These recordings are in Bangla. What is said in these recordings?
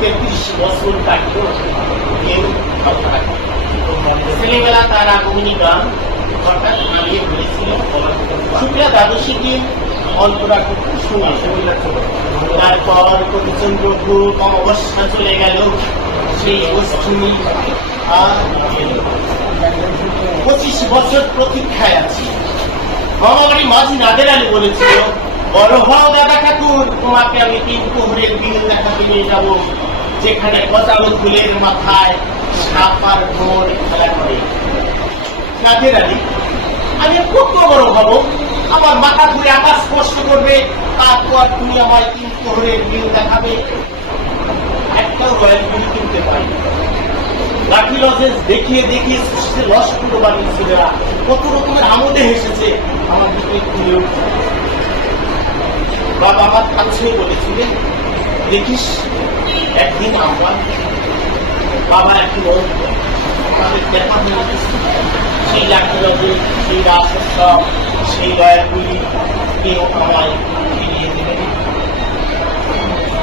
33 বছর কাটলো, কেউ ভালো থাকে। ছেলেবেলা তার আগমনী গান হঠাৎ নামিয়ে ধরেছিল। শুক্লা দ্বাদশী দিন অল্পরা খুব শুনে তারপর কবিচন্দ্র ঘোষ অমাবস্যা চলে গেল। সেই অষ্টমী আর 25 বছর প্রতীক্ষায় আছি। মামাবাড়ি মাঝি নাদের আলী বলেছিল, বড় হও দাদা ঠাকুর, তোমাকে আমি 3 প্রহরের বিল দেখাতে নিয়ে যাবো, যেখানে গজালো ফুলের মাথায় সাপ আর ভোর খেলা করে। নাদের আলী, আমি কত বড় হব, আমার মাথা ঘুরে আকাশ স্পষ্ট করবে, তারপর তুমি আমায় 3 প্রহরের বিল দেখাবে? একটাও রয়্যাল বিল কিনতে পারি। লাঠি লজেন্স দেখিয়ে দেখিয়ে লস্কর বাড়ির ছেলেরা কত রকমের আমোদে হেসেছে, আমার দিকে খুলে উঠছে। বাবা আমার কাছেও বলেছিলেন, দেখিস একদিন আমরা বাবার একটি বন্ধু তাদের দেখা হয়ে গেছে। সেই লাঠি লজেন্স, সেই রাজোৎসব, সেই রয়্যালগুলি কেউ আমায় ফিরিয়ে দেবেন।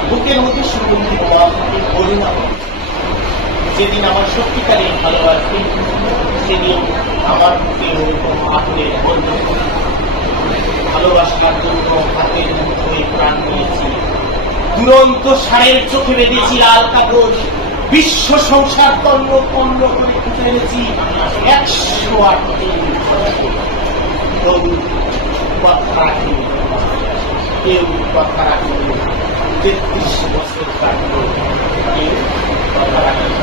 বুকের মধ্যে সুগন্ধি করুণা। যেদিন আমার সত্যিকারের ভালোবাসবে, সেদিন আমার বুকে ওরকম আগুনের বন্ধ। ভালোবাসার জন্য হাতের মুঠোয় প্রাণ নিয়েছি, দুরন্ত ষাঁড়ের চোখে বেঁধেছি লাল কাগজ, বিশ্ব সংসার তন্ন তন্ন করে খুঁজে এনেছি 108 দিন। তবু কথা রাখিনি, কেউ কথা রাখিনি। 33 বছর কাটল, কেউ কথা রাখিনি।